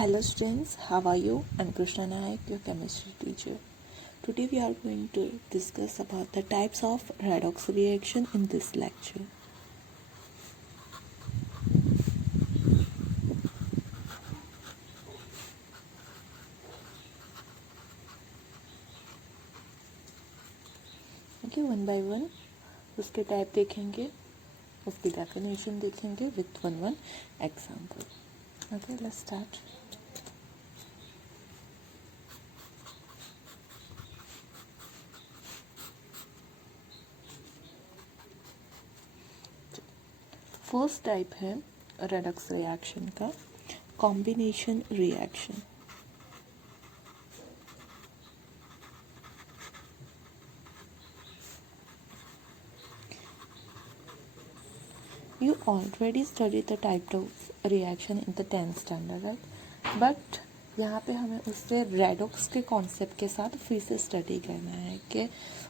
Hello students, how are you? I'm Krishna Nayak, your chemistry teacher. Today we are going to discuss about the types of redox reaction in this lecture. Okay, one by one उसके type देखेंगे, उसकी definition देखेंगे with one example. Okay, let's start. First type है Redux reaction का combination reaction. You already studied the type of reaction in the 10th standard, right? But यहाँ पे हमें उससे रेडॉक्स के कॉन्सेप्ट के साथ फिर से स्टडी करना है कि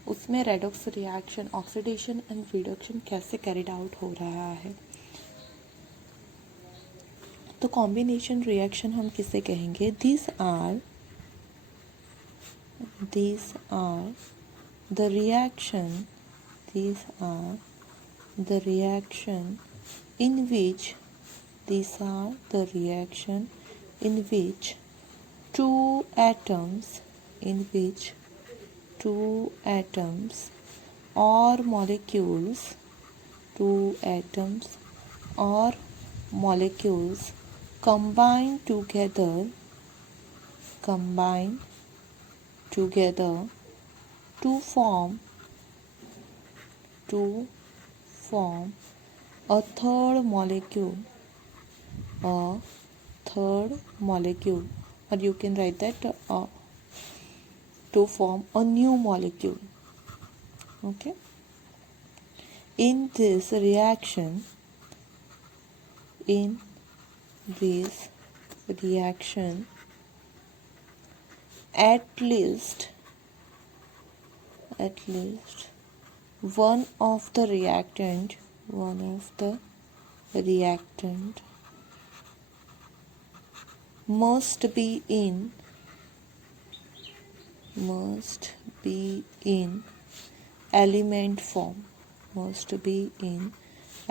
उसमें redox reaction oxidation and reduction कैसे कैरिड आउट हो रहा है. तो कॉम्बिनेशन रिएक्शन हम किसे कहेंगे? These are the reaction in which two atoms or molecules combine together to form a third molecule, or you can write that to form a new molecule. Okay, in this reaction at least one of the reactant must be in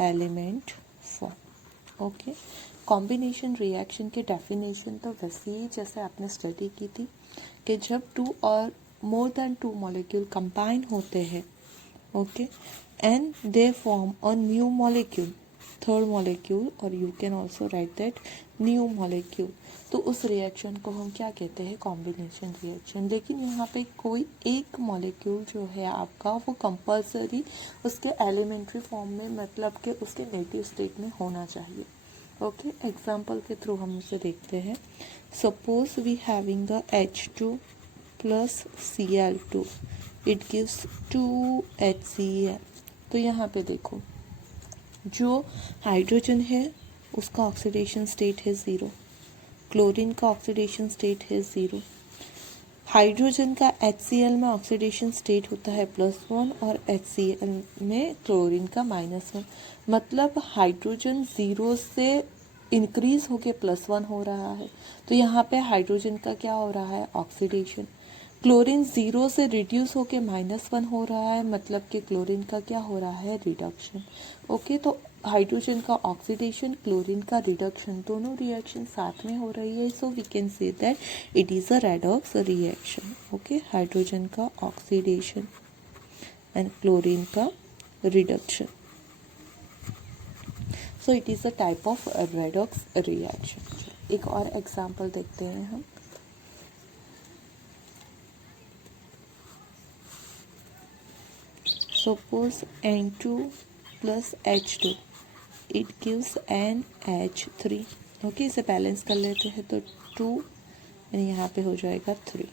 element form. Okay, combination reaction की definition तो वैसे ही जैसे आपने study की थी कि जब two और more than two molecule combine होते हैं, okay, and they form a new molecule, third molecule, और you can also write that new molecule. तो उस रिएक्शन को हम क्या कहते हैं? Combination reaction. लेकिन यहाँ पे कोई एक मॉलिक्यूल जो है आपका वो कंपल्सरी उसके एलिमेंट्री फॉर्म में, मतलब कि उसके नेटिव स्टेट में होना चाहिए. ओके, एग्जाम्पल के थ्रू हम उसे देखते हैं. Suppose we having a H2 plus Cl2, it gives 2HCl. तो यहाँ पे देखो, जो हाइड्रोजन है उसका ऑक्सीडेशन स्टेट है 0, क्लोरीन का ऑक्सीडेशन स्टेट है 0, हाइड्रोजन का HCl में ऑक्सीडेशन स्टेट होता है +1 और HCl में क्लोरीन का -1. मतलब हाइड्रोजन 0 से इंक्रीज होके +1 हो रहा है. तो यहाँ पे हाइड्रोजन का क्या हो रहा है? ऑक्सीडेशन. क्लोरीन 0 से रिड्यूस होके -1 हो रहा है, मतलब कि क्लोरीन का क्या हो रहा है? रिडक्शन. ओके, तो हाइड्रोजन का ऑक्सीडेशन, क्लोरीन का रिडक्शन, दोनों रिएक्शन साथ में हो रही है. So we can say that it is a redox reaction. Okay, hydrogen का ऑक्सीडेशन एंड क्लोरीन का reduction. So it is a type of redox reaction. एक और एग्जाम्पल देखते हैं हम. Suppose N2 plus H2, it gives NH3. Okay, इसे balance कर लेते हैं तो 2 यानी यहाँ पे हो जाएगा 3.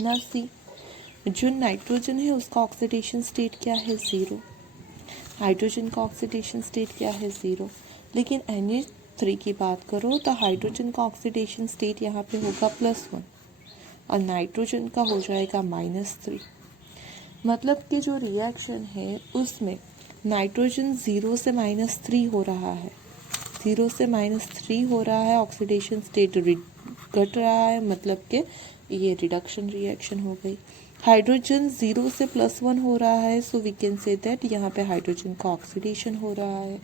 ना सी, जो नाइट्रोजन है उसका ऑक्सीडेशन स्टेट क्या है? 0. हाइड्रोजन का ऑक्सीडेशन स्टेट क्या है? 0. लेकिन NH3 की बात करो तो हाइड्रोजन का ऑक्सीडेशन स्टेट यहाँ पे होगा +1 और नाइट्रोजन का हो जाएगा -3. मतलब कि जो रिएक्शन है उसमें नाइट्रोजन 0 से -3 हो रहा है, 0 से -3 हो रहा है, ऑक्सीडेशन स्टेट घट रहा है, मतलब कि ये रिडक्शन रिएक्शन हो गई। हाइड्रोजन 0 से +1 हो रहा है, so we can say that यहाँ पे हाइड्रोजन का ऑक्सीडेशन हो रहा है।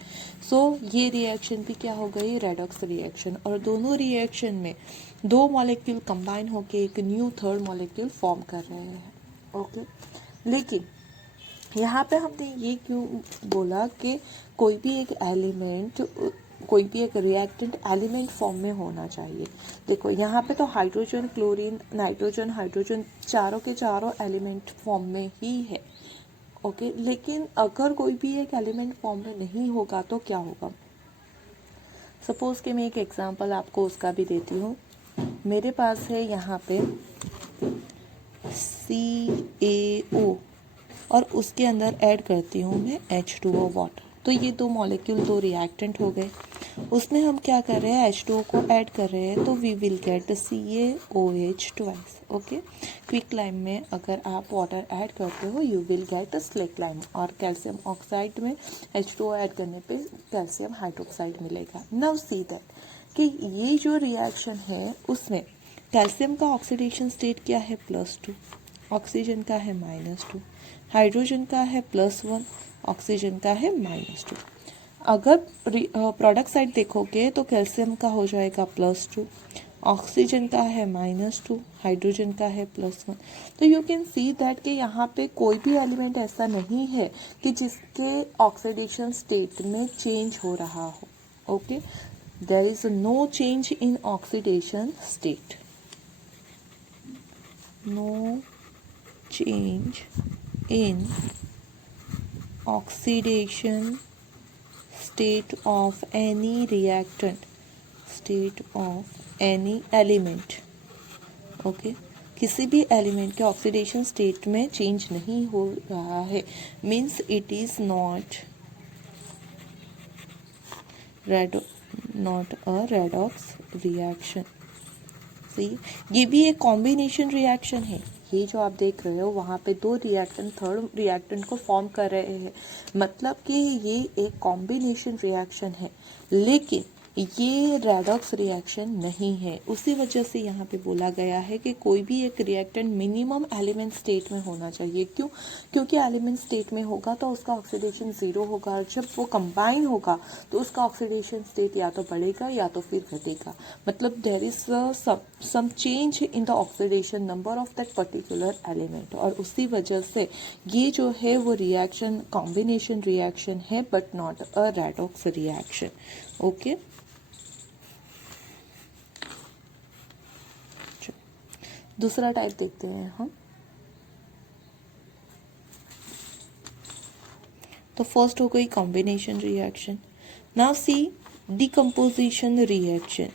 सो ये रिएक्शन भी क्या हो गई, रेडॉक्स रिएक्शन। और दोनों रिएक्शन में दो मॉलिक्यूल कंबाइन होके एक न्यू थर्ड मॉलिक्यूल फॉर्म कर रहे हैं। ओके, लेकिन यहाँ पे हमने ये क्यों बोला कि कोई भी एक एलिमेंट, कोई भी एक रिएक्टेंट एलिमेंट फॉर्म में होना चाहिए। देखो यहाँ पे तो हाइड्रोजन, क्लोरीन, नाइट्रोजन, हाइड्रोजन चारों के चारों एलिमेंट फॉर्म में ही है। ओके, लेकिन अगर कोई भी एक एलिमेंट फॉर्म में नहीं होगा तो क्या होगा। सपोज कि मैं एक एग्जांपल आपको उसका भी देती हूँ। मेरे पास है यहाँ पे CaO और उसके अंदर ऐड करती हूँ मैं H2O वाटर। तो ये दो मॉलिक्यूल, दो रिएक्टेंट हो गए। उसमें हम क्या कर रहे हैं, H2O को ऐड कर रहे हैं, तो we will get CaOH twice. Okay, quick lime में अगर आप वाटर ऐड करते हो you will get slake lime, और कैल्शियम ऑक्साइड में H2O ऐड करने पे कैल्शियम हाइड्रोक्साइड मिलेगा। नाउ सी दैट कि ये जो रिएक्शन है उसमें कैल्शियम का ऑक्सीडेशन स्टेट क्या है, +2, ऑक्सीजन का है -2, हाइड्रोजन का है +1, ऑक्सीजन का है -2। अगर प्रोडक्ट साइड देखोगे तो कैल्शियम का हो जाएगा +2, ऑक्सीजन का है -2, हाइड्रोजन का है +1। तो यू कैन सी दैट कि यहाँ पे कोई भी एलिमेंट ऐसा नहीं है कि जिसके ऑक्सीडेशन स्टेट में चेंज हो रहा हो। Okay, there is no change in oxidation state, no change in oxidation state of any reactant, state of any element। Okay, किसी भी एलिमेंट के ऑक्सीडेशन स्टेट में चेंज नहीं हो रहा है, means it is not a redox reaction. ये भी एक कॉम्बिनेशन रिएक्शन है। ये जो आप देख रहे हो वहाँ पे दो रिएक्टेंट थर्ड रिएक्टेंट को फॉर्म कर रहे हैं, मतलब कि ये एक कॉम्बिनेशन रिएक्शन है, लेकिन ये रेडॉक्स रिएक्शन नहीं है। उसी वजह से यहाँ पे बोला गया है कि कोई भी एक रिएक्टेंट मिनिमम एलिमेंट स्टेट में होना चाहिए। क्यों? क्योंकि एलिमेंट स्टेट में होगा तो उसका ऑक्सीडेशन 0 होगा, और जब वो कंबाइन होगा तो उसका ऑक्सीडेशन स्टेट या तो बढ़ेगा या तो फिर घटेगा। मतलब there is some change in the oxidation number of that particular element, और उसी वजह से ये जो है वो रिएक्शन कॉम्बिनेशन रिएक्शन है, but not a redox reaction. Okay, दूसरा टाइप देखते हैं हम। तो फर्स्ट हो गई combination reaction. Now see decomposition reaction.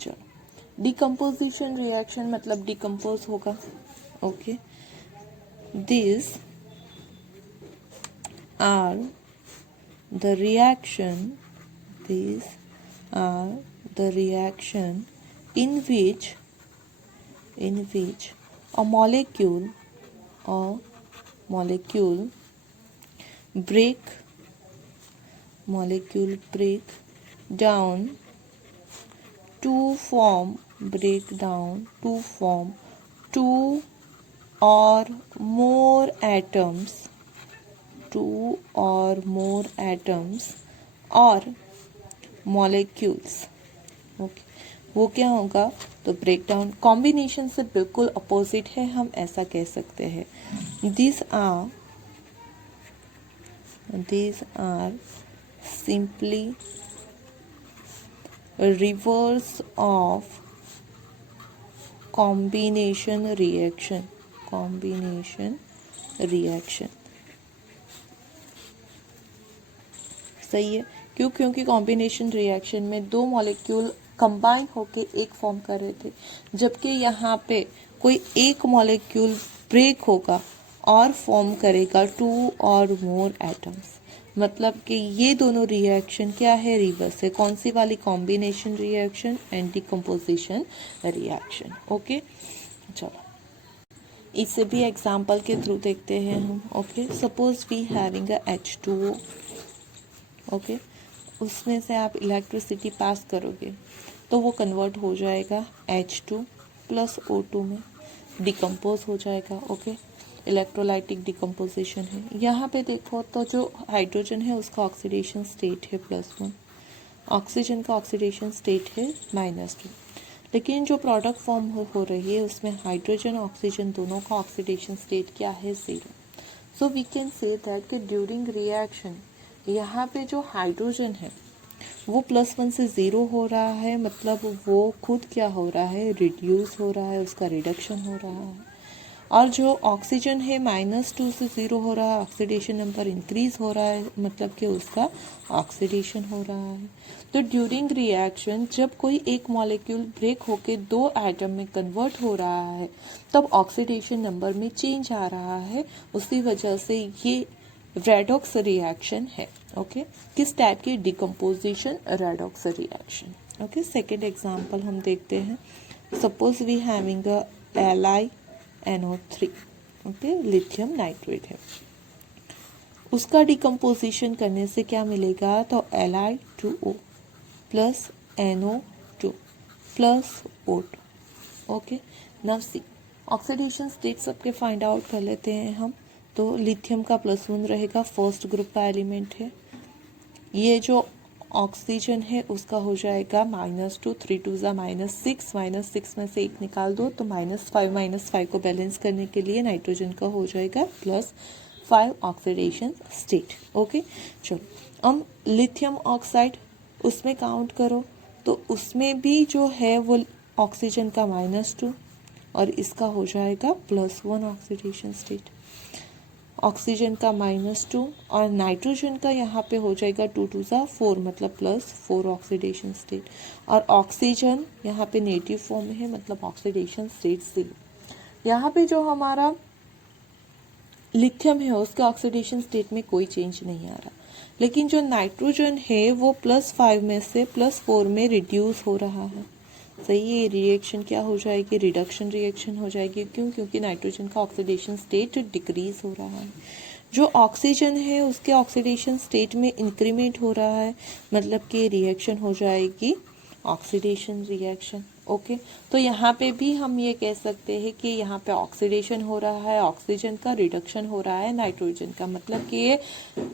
चलो, डिकम्पोजिशन रिएक्शन मतलब डिकम्पोज होगा। Okay, this are the reaction, these are the reaction in which a molecule break down to form two or more atoms और molecules। Okay, वो क्या होगा, तो break down combination से बिल्कुल अपोजिट है, हम ऐसा कह सकते हैं। these are simply reverse of combination reaction। सही है, क्यों? क्योंकि कॉम्बिनेशन रिएक्शन में दो मॉलिक्यूल कंबाइन होके एक फॉर्म कर रहे थे, जबकि यहाँ पे कोई एक मॉलिक्यूल ब्रेक होगा और फॉर्म करेगा 2 और मोर एटम्स। मतलब कि ये दोनों रिएक्शन क्या है, रिवर्स है। कौन सी वाली, combination reaction and decomposition reaction. Okay, चलो इसे भी एग्जाम्पल के थ्रू देखते हैं हम। Okay, suppose we having a H2O। Okay, उसमें से आप इलेक्ट्रिसिटी पास करोगे तो वो कन्वर्ट हो जाएगा H2 प्लस O2 में, डिकम्पोज हो जाएगा। ओके, इलेक्ट्रोलाइटिक डिकम्पोजिशन है। यहाँ पे देखो तो जो हाइड्रोजन है उसका ऑक्सीडेशन स्टेट है +1, ऑक्सीजन का ऑक्सीडेशन स्टेट है -2। लेकिन जो प्रोडक्ट फॉर्म हो रही है उसमें हाइड्रोजन ऑक्सीजन दोनों का ऑक्सीडेशन स्टेट क्या है? 0। So we can say that कि ड्यूरिंग रिएक्शन यहाँ पे जो हाइड्रोजन है वो +1 से 0 हो रहा है, मतलब वो खुद क्या हो रहा है? रिड्यूस हो रहा है, उसका रिडक्शन हो रहा है। और जो ऑक्सीजन है -2 से 0 हो रहा है, ऑक्सीडेशन नंबर इंक्रीज हो रहा है, मतलब कि उसका ऑक्सीडेशन हो रहा है। तो ड्यूरिंग रिएक्शन जब कोई एक मॉलिक्यूल ब्रेक होके 2 एटम में कन्वर्ट हो रहा है तब ऑक्सीडेशन नंबर में चेंज आ रहा है, उसी वजह से ये रेडॉक्स रिएक्शन है। ओके, किस टाइप की? Decomposition redox reaction. Okay, second example हम देखते हैं। Suppose we having a LiNO3। Okay, lithium nitrate है। उसका डिकम्पोजिशन करने से क्या मिलेगा? तो Li2O plus NO2 plus O2। Okay, now see oxidation state सबके फाइंड आउट कर लेते हैं हम। तो लिथियम का +1 रहेगा, फर्स्ट ग्रुप का एलिमेंट है। ये जो ऑक्सीजन है उसका हो जाएगा -2, 3 2 -6, -6 में से 1 निकाल दो तो -5 को बैलेंस करने के लिए नाइट्रोजन का हो जाएगा +5 ऑक्सीडेशन स्टेट। ओके, चलो अब लिथियम ऑक्साइड उसमें काउंट करो तो उसमें भी जो है वो ऑक्सीजन का -2 और इसका हो जाएगा +1 ऑक्सीडेशन स्टेट। ऑक्सीजन का -2 और नाइट्रोजन का यहाँ पे हो जाएगा 2 2 4, मतलब +4 ऑक्सीडेशन स्टेट। और ऑक्सीजन यहाँ पे नेगेटिव फॉर्म में है, मतलब ऑक्सीडेशन स्टेट 0। यहाँ पे जो हमारा लिथियम है उसके ऑक्सीडेशन स्टेट में कोई चेंज नहीं आ रहा, लेकिन जो नाइट्रोजन है वो +5 में से +4 में रिड्यूस हो रहा है। सही है, रिएक्शन क्या हो जाएगी? रिडक्शन रिएक्शन हो जाएगी। क्यों? क्योंकि नाइट्रोजन का ऑक्सीडेशन स्टेट डिक्रीज हो रहा है। जो ऑक्सीजन है उसके ऑक्सीडेशन स्टेट में इंक्रीमेंट हो रहा है, मतलब कि रिएक्शन हो जाएगी ऑक्सीडेशन रिएक्शन। ओके, तो यहाँ पे भी हम ये कह सकते हैं कि यहाँ पे ऑक्सीडेशन हो रहा है, ऑक्सीजन का रिडक्शन हो रहा है नाइट्रोजन का, मतलब कि ये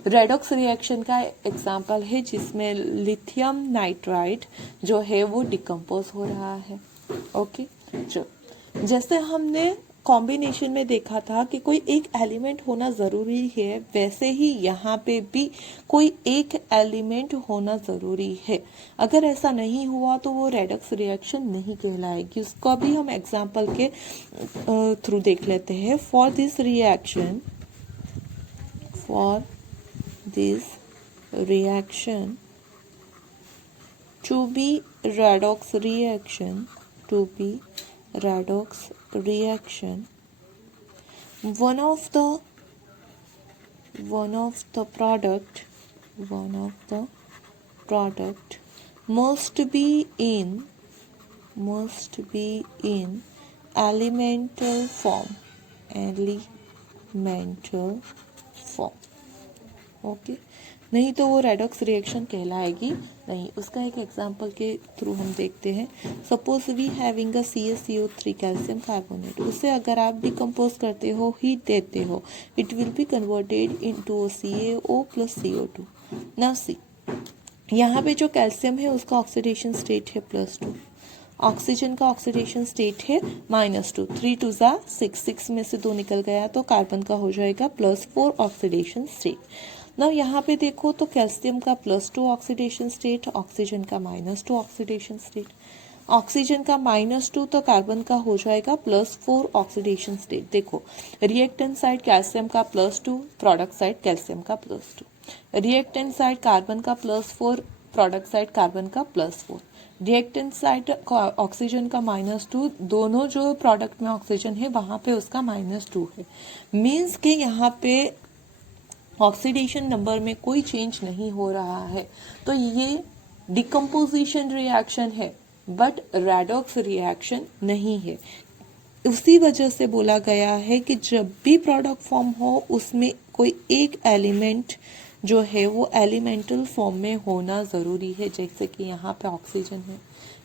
रेडॉक्स रिएक्शन का एग्जांपल है जिसमें लिथियम नाइट्राइड जो है वो डिकम्पोज हो रहा है। ओके, जो जैसे हमने कॉम्बिनेशन में देखा था कि कोई एक एलिमेंट होना ज़रूरी है, वैसे ही यहाँ पे भी कोई एक एलिमेंट होना ज़रूरी है। अगर ऐसा नहीं हुआ तो वो रेडॉक्स रिएक्शन नहीं कहलाएगी। उसका भी हम एग्जांपल के थ्रू देख लेते हैं। For this reaction to be redox reaction, one of the product must be in elemental form। Okay, नहीं तो वो रेडॉक्स रिएक्शन कहलाएगी नहीं। उसका एक एग्जांपल के थ्रू हम देखते हैं। Suppose we having a CaCO3 calcium carbonate, उसे अगर आप डिकम्पोज करते हो, हीट देते हो, it will be converted into CaO plus CO2। Now see, यहाँ पे जो कैल्शियम है उसका ऑक्सीडेशन स्टेट है +2, ऑक्सीजन का ऑक्सीडेशन स्टेट है -2, 3 2 6, 6 में से 2 निकल गया तो कार्बन का हो जाएगा +4 ऑक्सीडेशन स्टेट। ना यहाँ पे देखो तो कैल्शियम का +2 ऑक्सीडेशन स्टेट, ऑक्सीजन का -2 ऑक्सीडेशन स्टेट। ऑक्सीजन का -2 तो कार्बन का हो जाएगा +4 ऑक्सीडेशन स्टेट। देखो, रिएक्टेंट साइड कैल्शियम का +2, प्रोडक्ट साइड कैल्शियम का +2, रिएक्टेंट साइड कार्बन का +4, प्रोडक्ट साइड कार्बन का +4, रिएक्टेंट साइड ऑक्सीजन का -2, दोनों जो प्रोडक्ट में ऑक्सीजन है वहां पे उसका -2 है। मीन्स के यहाँ पे ऑक्सीडेशन नंबर में कोई चेंज नहीं हो रहा है। तो ये डिकम्पोजिशन रिएक्शन है बट रेडॉक्स रिएक्शन नहीं है। उसी वजह से बोला गया है कि जब भी प्रोडक्ट फॉर्म हो उसमें कोई एक एलिमेंट जो है वो एलिमेंटल फॉर्म में होना ज़रूरी है। जैसे कि यहाँ पे ऑक्सीजन है,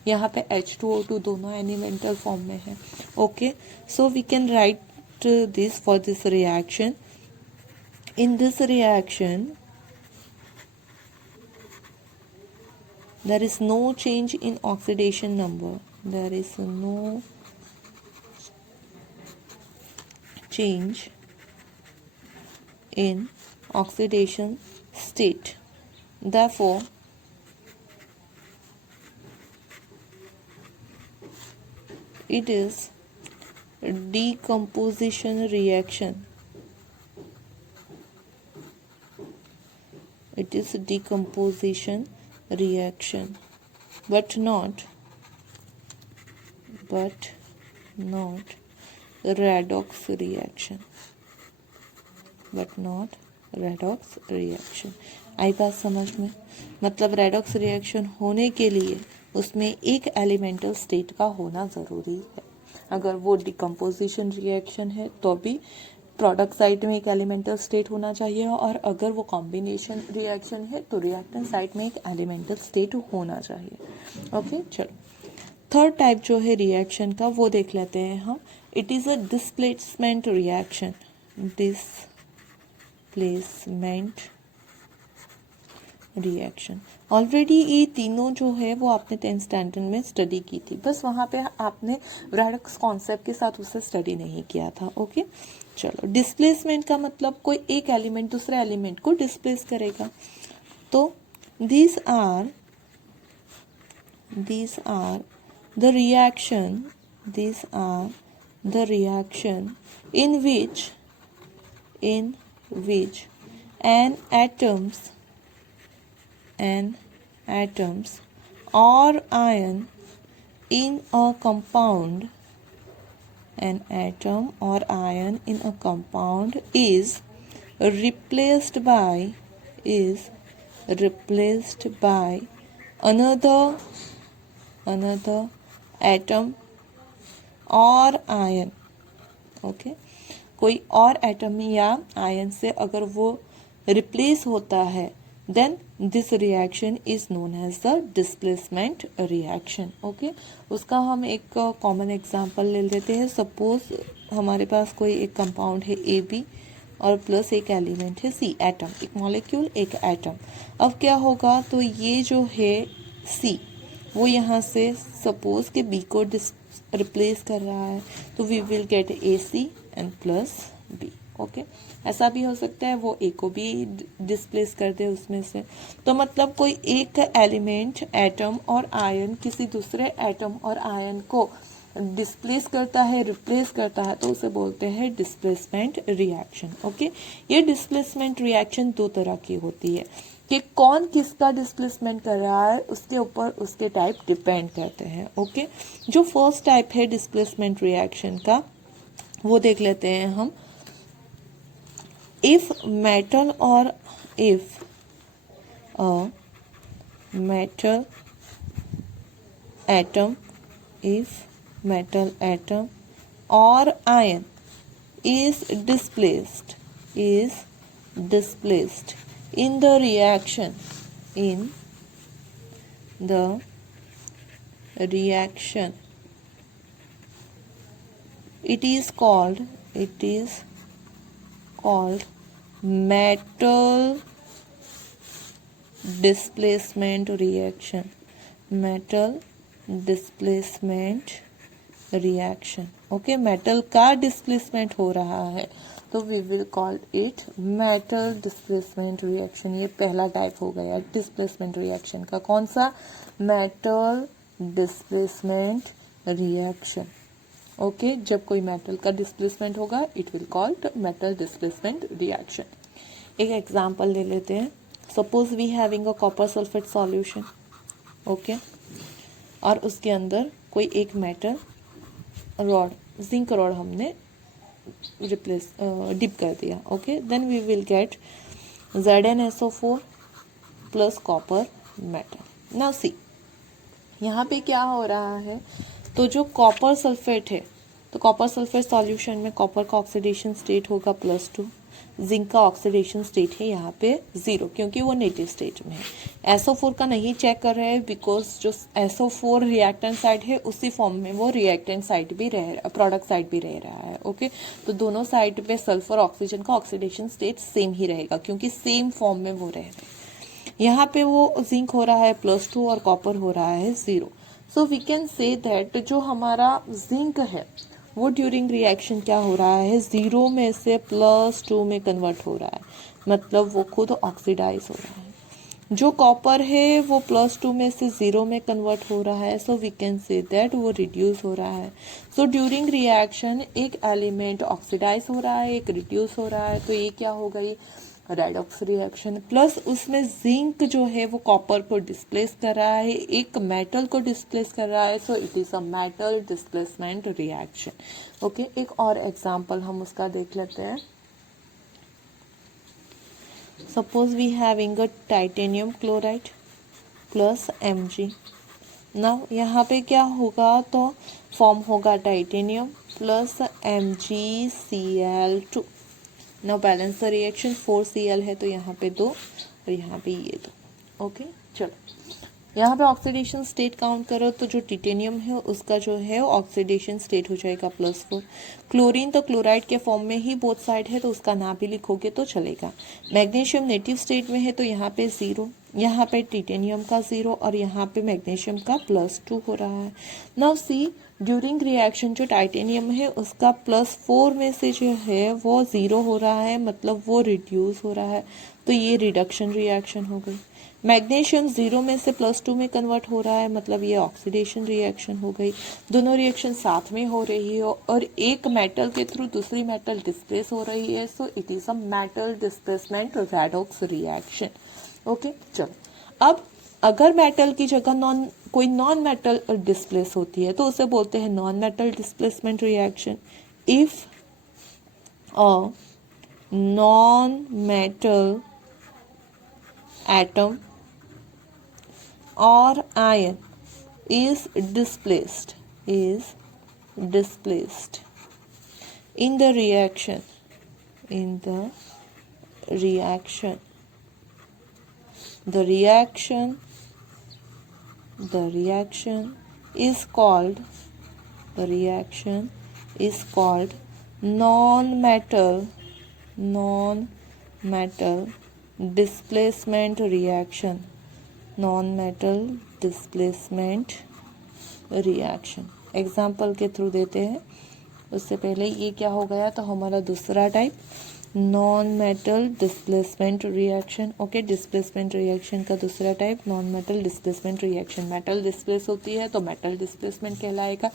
यहाँ पे H2O2, दोनों एलिमेंटल फॉर्म में है। Okay, so we can write this for this reaction. In this reaction there is no change in oxidation number. There is no change in oxidation state. Therefore, it is decomposition reaction. It is decomposition reaction, but not redox reaction. But not redox reaction. आई बात समझ में? मतलब redox reaction होने के लिए उसमें एक elemental state का होना ज़रूरी है। अगर वो डिकम्पोजिशन रिएक्शन है तो भी प्रोडक्ट साइड में एक एलिमेंटल स्टेट होना चाहिए, और अगर वो कॉम्बिनेशन रिएक्शन है तो रिएक्टेंट साइड में एक एलिमेंटल स्टेट होना चाहिए। ओके, चलो थर्ड टाइप जो है रिएक्शन का वो देख लेते हैं हम। It is a displacement reaction. Displacement reaction, already ये तीनों जो है वो आपने 10th स्टैंडर्ड में स्टडी की थी, बस वहाँ पे आपने रेडॉक्स कॉन्सेप्ट के साथ उसे स्टडी नहीं किया था। ओके, चलो डिस्प्लेसमेंट का मतलब कोई एक एलिमेंट दूसरे एलिमेंट को डिस्प्लेस करेगा। तो these are the reaction in which an atoms or ion in a compound, an atom or ion in a compound is replaced by another atom और आयन। ओके, कोई और एटम या ion से अगर वो रिप्लेस होता है, then this reaction is known as the displacement reaction. Okay, उसका हम एक कॉमन एग्जांपल ले लेते हैं। सपोज हमारे पास कोई एक कंपाउंड है AB और प्लस एक एलिमेंट है C, एटम, एक मॉलिक्यूल, एक एटम। अब क्या होगा, तो ये जो है C वो यहाँ से सपोज कि B को रिप्लेस कर रहा है, तो we will get AC and plus B। Okay, ऐसा भी हो सकता है वो A को भी डिस्प्लेस कर दे उसमें से। तो मतलब कोई एक एलिमेंट, एटम और आयन किसी दूसरे एटम और आयन को डिस्प्लेस करता है, रिप्लेस करता है, तो उसे बोलते हैं डिस्प्लेसमेंट रिएक्शन। ओके, ये डिस्प्लेसमेंट रिएक्शन दो तरह की होती है कि कौन किसका डिस्प्लेसमेंट कर रहा है उसके ऊपर उसके टाइप डिपेंड करते हैं। ओके, जो फर्स्ट टाइप है डिस्प्लेसमेंट रिएक्शन का वो देख लेते हैं हम। If metal atom or ion is displaced in the reaction, it is called metal displacement reaction। Okay, metal का डिस्प्लेसमेंट हो रहा है तो we will call it metal displacement reaction. ये पहला टाइप हो गया डिस्प्लेसमेंट रिएक्शन का। कौन सा? Metal displacement reaction. ओके, जब कोई मेटल का डिस्प्लेसमेंट होगा it will called metal displacement reaction. एक एग्जांपल ले लेते हैं। Suppose we having a copper sulphate solution. Okay, और उसके अंदर कोई एक मेटल रॉड, जिंक रॉड हमने डिप कर दिया। Okay, then we will get ZnSO4 plus copper metal. Now see, यहाँ पे क्या हो रहा है, तो जो कॉपर सल्फेट है, तो कॉपर सल्फेट सॉल्यूशन में कॉपर का ऑक्सीडेशन स्टेट होगा +2, जिंक का ऑक्सीडेशन स्टेट है यहाँ पे 0 क्योंकि वो नेटिव स्टेट में है। SO4 का नहीं चेक कर रहे हैं बिकॉज जो SO4 रिएक्टेंट साइड है उसी फॉर्म में वो रिएक्टेंट साइड भी रह प्रोडक्ट साइड भी रह रहा है। ओके, तो दोनों साइड पे सल्फर ऑक्सीजन का ऑक्सीडेशन स्टेट सेम ही रहेगा क्योंकि सेम फॉर्म में वो रह रहे हैं। यहाँ पे वो जिंक हो रहा है +2 और कॉपर हो रहा है 0। So we can say that जो हमारा जिंक है वो ड्यूरिंग रिएक्शन क्या हो रहा है, 0 में से +2 में कन्वर्ट हो रहा है, मतलब वो खुद ऑक्सीडाइज हो रहा है। जो कॉपर है वो +2 में से 0 में कन्वर्ट हो रहा है, so we can say that वो रिड्यूस हो रहा है। सो ड्यूरिंग रिएक्शन एक एलिमेंट ऑक्सीडाइज हो रहा है, एक रिड्यूस हो रहा है, तो ये क्या हो गई, रेडॉक्स रिएक्शन। प्लस उसमें जिंक जो है वो कॉपर को डिस्प्लेस कर रहा है, एक मेटल को डिस्प्लेस कर रहा है, so it is a metal displacement reaction. Okay, एक और एग्जांपल हम उसका देख लेते हैं। Suppose we having a titanium chloride plus Mg। Now यहाँ पे क्या होगा, तो फॉर्म होगा titanium plus MgCl2। Now balance the reaction, 4Cl है तो यहाँ पे 2 और यहाँ पे ये 2। ओके, चलो यहाँ पे ऑक्सीडेशन स्टेट काउंट करो तो जो टिटेनियम है उसका जो है ऑक्सीडेशन स्टेट हो जाएगा +4। क्लोरीन तो क्लोराइड के फॉर्म में ही बोथ साइड है तो उसका ना भी लिखोगे तो चलेगा। मैग्नीशियम नेटिव स्टेट में है तो यहाँ पे 0, यहाँ पे टिटेनियम का 0 और यहाँ पे मैग्नीशियम का +2 हो रहा है। नाउ सी ड्यूरिंग रिएक्शन जो टाइटेनियम है उसका +4 में से जो है वो 0 हो रहा है, मतलब वो रिड्यूस हो रहा है, तो ये रिडक्शन रिएक्शन हो गई। मैग्नीशियम 0 में से +2 में कन्वर्ट हो रहा है, मतलब ये ऑक्सीडेशन रिएक्शन हो गई। दोनों रिएक्शन साथ में हो रही है और एक मेटल के थ्रू दूसरी मेटल डिस्प्लेस हो रही है, so it is a metal displacement redox reaction. Okay, चलो अब अगर मेटल की जगह कोई नॉन मेटल डिस्प्लेस होती है तो उसे बोलते हैं non metal displacement reaction. If a non metal atom or ion is displaced in the reaction the reaction is called non-metal displacement reaction, non-metal displacement reaction। Example के थ्रू देते हैं। उससे पहले ये क्या हो गया, तो हमारा दूसरा type non metal displacement reaction. Okay, displacement reaction का दूसरा type non metal displacement reaction. Metal displace होती है तो मेटल डिस्प्लेसमेंट कहलाएगा,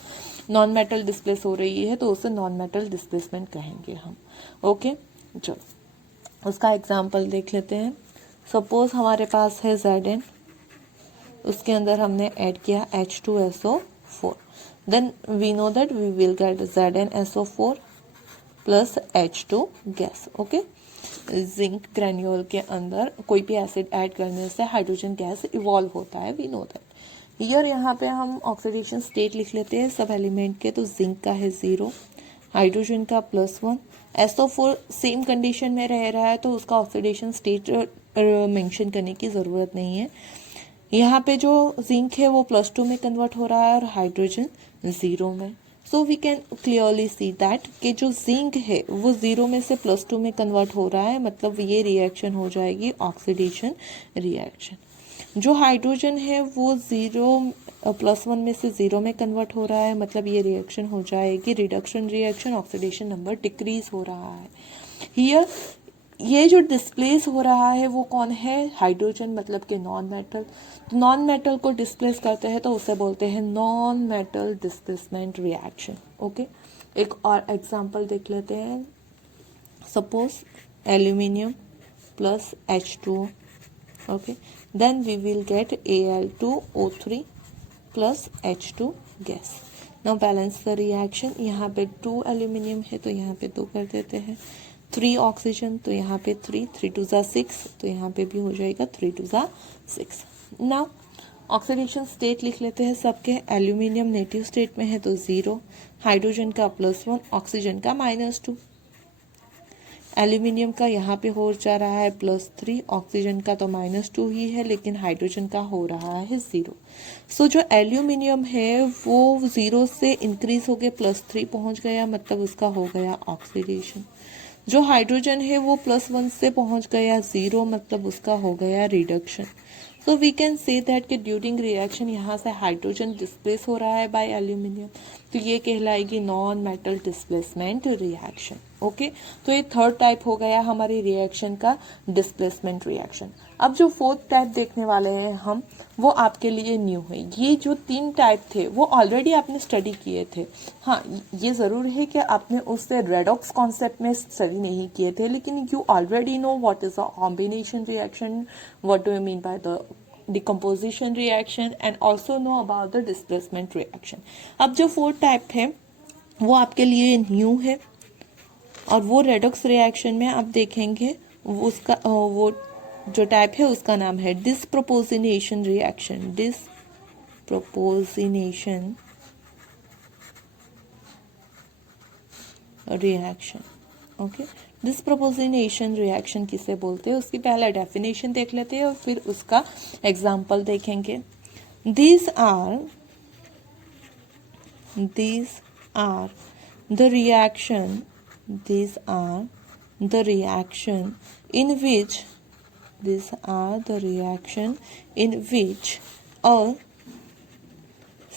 नॉन मेटल डिस्प्लेस हो रही है तो उसे नॉन मेटल डिस्प्लेसमेंट कहेंगे हम। ओके, चलो उसका एग्जाम्पल देख लेते हैं। सपोज हमारे पास है Zn, उसके अंदर हमने ऐड किया H2SO4, then we know that we will get ZnSO4 plus H2 gas. Okay, zinc granule के अंदर कोई भी एसिड ऐड करने से हाइड्रोजन गैस इवॉल्व होता है, वी नो दैट। हियर यहाँ पे हम ऑक्सीडेशन स्टेट लिख लेते हैं सब एलिमेंट के, तो जिंक का है 0, हाइड्रोजन का +1, SO4 सेम कंडीशन में रह रहा है तो उसका ऑक्सीडेशन स्टेट मेंशन करने की ज़रूरत नहीं है। यहाँ पे जो जिंक है वो +2 में कन्वर्ट हो रहा है और हाइड्रोजन 0 में। So we can clearly see that कि जो जिंक है वो 0 में से +2 में कन्वर्ट हो रहा है, मतलब ये रिएक्शन हो जाएगी ऑक्सीडेशन रिएक्शन। जो हाइड्रोजन है वो +1 में से 0 में कन्वर्ट हो रहा है, मतलब ये रिएक्शन हो जाएगी reduction reaction, oxidation number decrease हो रहा है। हियर ये जो डिस्प्लेस हो रहा है वो कौन है, हाइड्रोजन, मतलब कि नॉन मेटल। तो नॉन मेटल को डिस्प्लेस करते हैं तो उसे बोलते हैं non metal displacement reaction. Okay, एक और एग्जांपल देख लेते हैं। Suppose aluminium plus H2O, okay, then we will get Al2O3 plus H2 gas। now balance the reaction, यहाँ पे 2 एल्यूमिनियम है तो यहाँ पे 2 कर देते हैं, 3 ऑक्सीजन तो यहाँ पे 3 2 6, तो यहाँ पे भी हो जाएगा 3 2 6। now ऑक्सीडेशन स्टेट लिख लेते हैं सबके। एल्यूमिनियम नेटिव स्टेट में है तो 0, हाइड्रोजन का +1, ऑक्सीजन का -2। एल्यूमिनियम का यहाँ पे हो जा रहा है +3, ऑक्सीजन का तो -2 ही है, लेकिन हाइड्रोजन का हो रहा है 0। सो जो एल्यूमिनियम है वो 0 से इंक्रीज हो गया +3 पहुंच गया, मतलब उसका हो गया ऑक्सीडेशन। जो हाइड्रोजन है वो +1 से पहुंच गया 0, मतलब उसका हो गया reduction. So we can say that कि ड्यूरिंग रिएक्शन यहाँ से हाइड्रोजन डिस्प्लेस हो रहा है बाय एल्यूमिनियम, तो ये कहलाएगी non metal displacement reaction. Okay, तो ये थर्ड टाइप हो गया हमारी रिएक्शन का, डिस्प्लेसमेंट रिएक्शन। अब जो फोर्थ टाइप देखने वाले हैं हम, वो आपके लिए न्यू है। ये जो 3 टाइप थे वो ऑलरेडी आपने स्टडी किए थे। हाँ, ये ज़रूर है कि आपने उससे रेडॉक्स कॉन्सेप्ट में स्टडी नहीं किए थे, लेकिन you already know what is a combination reaction, what do you mean by the decomposition reaction and also know about the displacement reaction। अब जो 4th टाइप है वो आपके लिए न्यू है, और वो रेडॉक्स रिएक्शन में आप देखेंगे उसका वो जो टाइप है उसका नाम है disproportionation reaction. Disproportionation reaction. Okay, disproportionation reaction किसे बोलते हैं उसकी पहले डेफिनेशन देख लेते हैं और फिर उसका एग्जाम्पल देखेंगे। These are the reaction in which a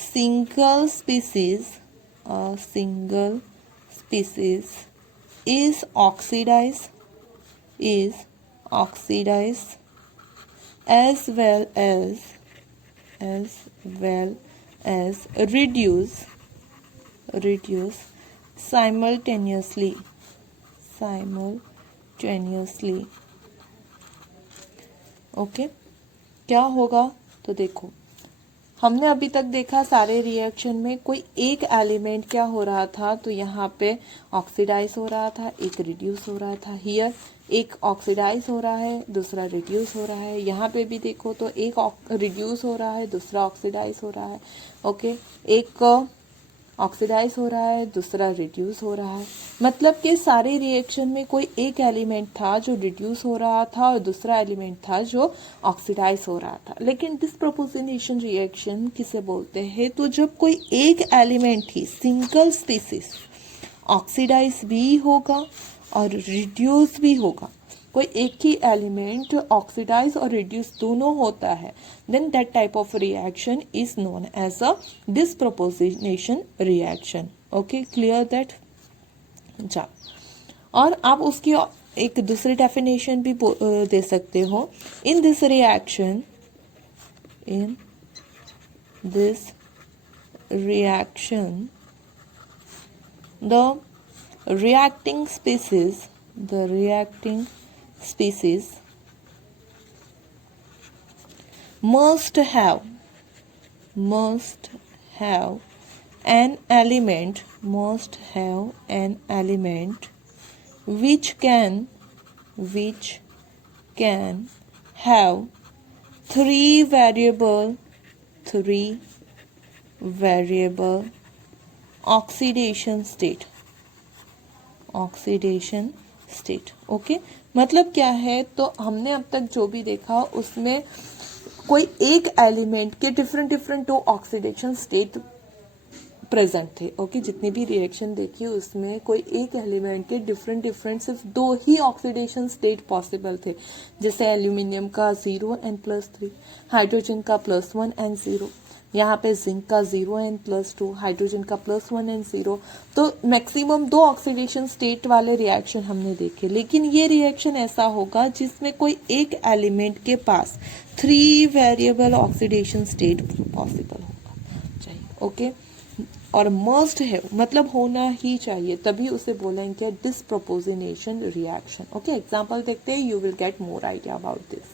single species is oxidized as well as reduce simultaneously। Okay, क्या होगा तो देखो, हमने अभी तक देखा सारे रिएक्शन में कोई एक एलिमेंट क्या हो रहा था, तो यहाँ पे ऑक्सीडाइज हो रहा था, एक रिड्यूस हो रहा था। हियर एक ऑक्सीडाइज हो रहा है, दूसरा रिड्यूस हो रहा है। यहाँ पे भी देखो तो एक रिड्यूस हो रहा है, दूसरा ऑक्सीडाइज हो रहा है। ओके, एक ऑक्सीडाइज हो रहा है, दूसरा रिड्यूस हो रहा है। मतलब कि सारे रिएक्शन में कोई एक एलिमेंट था जो रिड्यूस हो रहा था और दूसरा एलिमेंट था जो ऑक्सीडाइज हो रहा था। लेकिन डिस्प्रोपोर्शनेशन रिएक्शन किसे बोलते हैं, तो जब कोई एक एलिमेंट ही सिंगल स्पीसीज ऑक्सीडाइज भी होगा और रिड्यूस भी होगा, कोई एक ही एलिमेंट ऑक्सीडाइज और रिड्यूस दोनों होता है, then that type of reaction is known as a disproportionation reaction. Okay, clear that. जा, और आप उसकी एक दूसरी डेफिनेशन भी दे सकते हो। इन this reaction the reacting species must have an element which can have three variable oxidation state। Okay, मतलब क्या है, तो हमने अब तक जो भी देखा उसमें कोई एक एलिमेंट के डिफरेंट दो ऑक्सीडेशन स्टेट प्रेजेंट थे। ओके, जितनी भी रिएक्शन देखी उसमें कोई एक एलिमेंट के डिफरेंट सिर्फ 2 ही ऑक्सीडेशन स्टेट पॉसिबल थे। जैसे एल्यूमिनियम का 0 and +3, हाइड्रोजन का +1 and 0, यहाँ पे जिंक का 0 and +2, हाइड्रोजन का +1 and 0। तो मैक्सिमम 2 ऑक्सीडेशन स्टेट वाले रिएक्शन हमने देखे। लेकिन ये रिएक्शन ऐसा होगा जिसमें कोई एक एलिमेंट के पास 3 वेरिएबल ऑक्सीडेशन स्टेट पॉसिबल होगा चाहिए। ओके, और मस्ट है मतलब होना ही चाहिए, तभी उसे बोलेंगे डिस्प्रोपोर्शनेशन रिएक्शन। ओके, एग्जांपल देखते हैं, you will get more idea about this.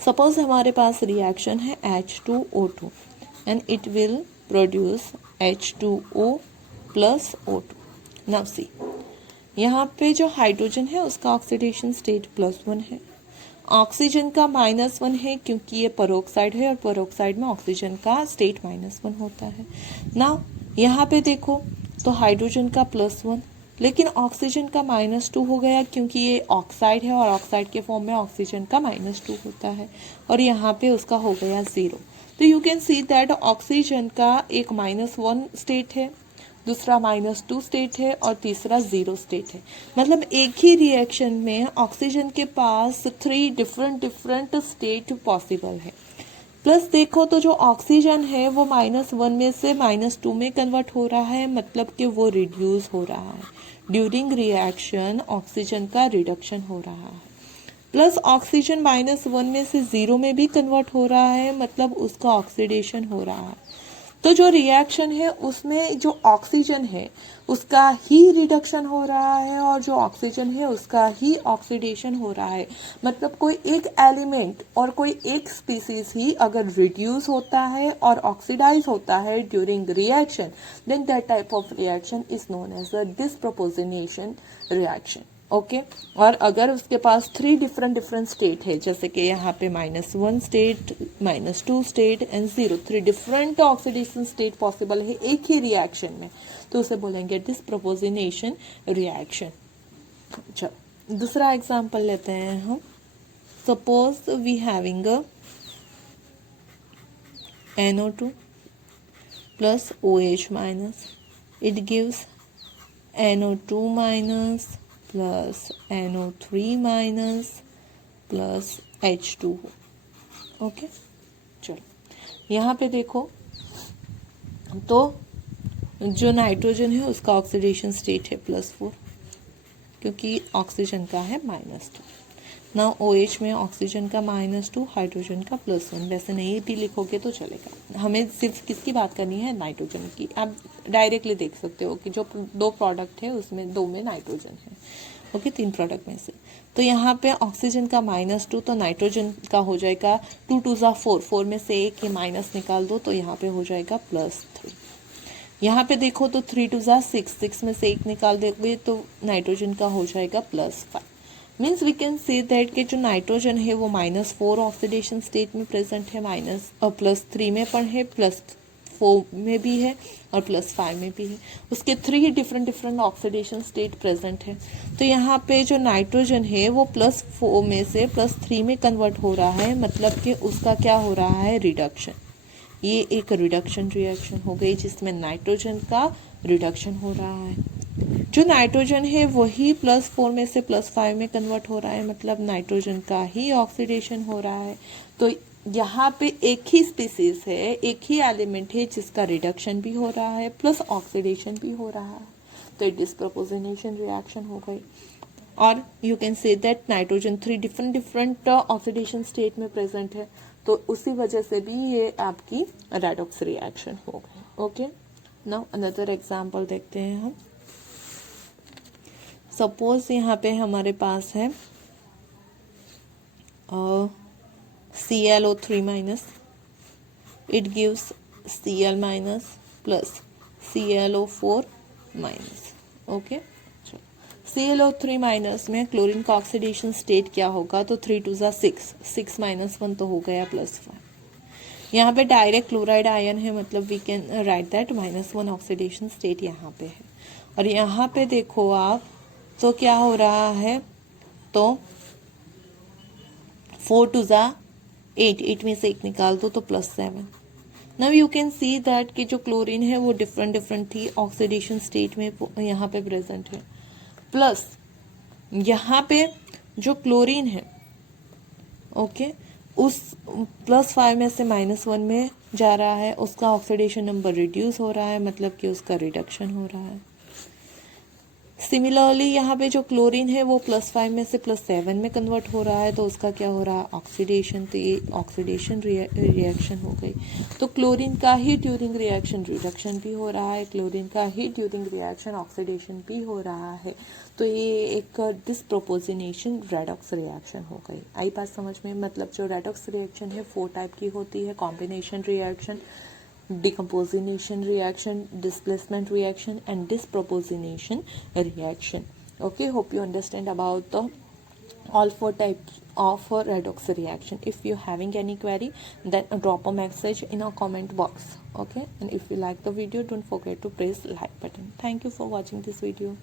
Suppose हमारे पास रिएक्शन है H2O2 and it will produce H2O + O2। Now see, यहाँ पे जो हाइड्रोजन है उसका ऑक्सीडेशन स्टेट +1 है, ऑक्सीजन का -1 है क्योंकि ये पेरोक्साइड है और पेरोक्साइड में ऑक्सीजन का स्टेट -1 होता है ना। यहाँ पे देखो तो हाइड्रोजन का +1, लेकिन ऑक्सीजन का -2 हो गया क्योंकि ये ऑक्साइड है और ऑक्साइड के फॉर्म में ऑक्सीजन का -2 होता है, और यहाँ पे उसका हो गया 0। तो you can see that oxygen का एक -1 स्टेट है, दूसरा -2 स्टेट है और तीसरा 0 स्टेट है। मतलब एक ही रिएक्शन में ऑक्सीजन के पास 3 डिफरेंट स्टेट पॉसिबल है। प्लस देखो तो जो ऑक्सीजन है वो -1 में से -2 में कन्वर्ट हो रहा है, मतलब कि वो रिड्यूस हो रहा है। ड्यूरिंग रिएक्शन ऑक्सीजन का रिडक्शन हो रहा है। प्लस ऑक्सीजन -1 में से 0 में भी कन्वर्ट हो रहा है, मतलब उसका ऑक्सीडेशन हो रहा है। तो जो रिएक्शन है उसमें जो ऑक्सीजन है उसका ही रिडक्शन हो रहा है और जो ऑक्सीजन है उसका ही ऑक्सीडेशन हो रहा है। मतलब कोई एक एलिमेंट और कोई एक स्पीसीज ही अगर रिड्यूस होता है और ऑक्सीडाइज होता है during reaction, then that type of reaction is known as a disproportionation reaction. Okay और अगर उसके पास 3 डिफरेंट स्टेट है, जैसे कि यहाँ पे -1 state, -2 state and 0, 3 different oxidation state possible है एक ही रिएक्शन में, तो उसे बोलेंगे डिस्प्रोपोर्शनेशन रिएक्शन। चलो दूसरा एग्जांपल लेते हैं हम। Suppose we having NO2 plus OH-, it gives NO2- plus NO3- plus H2O। Okay चलो यहाँ पे देखो तो जो नाइट्रोजन है उसका ऑक्सीडेशन स्टेट है +4 क्योंकि ऑक्सीजन का है -2। ना OH में ऑक्सीजन का -2, हाइड्रोजन का +1। वैसे नहीं भी लिखोगे तो चलेगा, हमें सिर्फ किसकी बात करनी है, नाइट्रोजन की। आप डायरेक्टली देख सकते हो कि जो 2 प्रोडक्ट है उसमें 2 में नाइट्रोजन है। ओके 3 प्रोडक्ट में से। तो यहाँ पे ऑक्सीजन का -2 तो नाइट्रोजन का हो जाएगा 2 2 ज़ा 4, 4 में से एक ही माइनस निकाल दो तो यहाँ पे हो जाएगा +3। यहाँ पे देखो तो 3 2 ज़ा 6, 6 में से एक निकाल दोगे तो नाइट्रोजन का हो जाएगा +5। Means we can say that कि जो नाइट्रोजन है वो -4 ऑक्सीडेशन स्टेट में प्रेजेंट है, +3 में पण है, +4 में भी है और +5 में भी है। उसके 3 डिफरेंट ऑक्सीडेशन स्टेट प्रेजेंट है। तो यहाँ पे जो नाइट्रोजन है वो +4 में से +3 में कन्वर्ट हो रहा है, मतलब कि उसका क्या हो रहा है, रिडक्शन। ये एक रिडक्शन रिएक्शन हो गई जिसमें नाइट्रोजन का रिडक्शन हो रहा है। जो नाइट्रोजन है वही +4 में से +5 में कन्वर्ट हो रहा है, मतलब नाइट्रोजन का ही ऑक्सीडेशन हो रहा है। तो यहाँ पे एक ही स्पीसीज है, एक ही एलिमेंट है जिसका रिडक्शन भी हो रहा है प्लस ऑक्सीडेशन भी हो रहा है, तो ये डिस्प्रोपोर्शनेशन रिएक्शन हो गई। और you can say that nitrogen 3 different oxidation state में प्रेजेंट है, तो उसी वजह से भी ये आपकी रेडॉक्स रिएक्शन हो गई। ओके नाउ अनदर एग्जांपल देखते हैं हम। सपोज यहाँ पे हमारे पास है ClO3-, it gives Cl- plus ClO4-। Okay ClO3- में क्लोरीन का ऑक्सीडेशन स्टेट क्या होगा, तो 3 2 ज़ा 6, 6 - 1 तो हो गया +5। यहाँ पे डायरेक्ट क्लोराइड आयन है, मतलब we can write that -1 oxidation state यहाँ पे है। और यहाँ पे देखो आप तो क्या हो रहा है, तो 4 2 ज़ा 8, 8 में से एक निकाल दो तो +7। Now you can see that कि जो क्लोरीन है वो डिफरेंट थी ऑक्सीडेशन स्टेट में यहाँ पे प्रेजेंट है। प्लस यहाँ पे जो क्लोरीन है ओके उस +5 में से -1 में जा रहा है, उसका ऑक्सीडेशन नंबर रिड्यूस हो रहा है, मतलब कि उसका रिडक्शन हो रहा है। सिमिलरली यहाँ पे जो क्लोरीन है वो +5 में से +7 में कन्वर्ट हो रहा है, तो उसका क्या हो रहा है, ऑक्सीडेशन। तो ये ऑक्सीडेशन रिएक्शन हो गई। तो क्लोरीन का ही ड्यूरिंग रिएक्शन रिडक्शन भी हो रहा है, क्लोरीन का ही ड्यूरिंग रिएक्शन ऑक्सीडेशन भी हो रहा है, तो ये एक डिस्प्रोपोर्शनेशन रेडॉक्स रिएक्शन हो गई। आई बात समझ में। मतलब जो रेडॉक्स रिएक्शन है 4 टाइप की होती है, combination reaction, decomposition reaction, displacement reaction and disproportionation reaction. Okay, hope you understand about the all four types of redox reaction. If you having any query, then drop a message in our comment box. Okay, and if you like the video, don't forget to press like button. Thank you for watching this video.